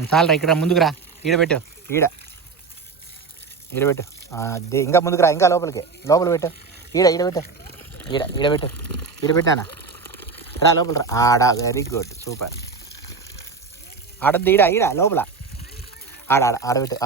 చాలరా ఇక్కడ ముందుకురా. ఈడబెట్టు. ఈడ ఈడబెట్టు. అదే ఇంకా ముందుకురా, ఇంకా లోపల పెట్టు. ఈడబెట్టు. ఈడబెట్టు. ఈడబెట్టానా రా లోపల రా. Very good, super. ఆడద్దు. ఈడ లోపల ఆడబెట్టు.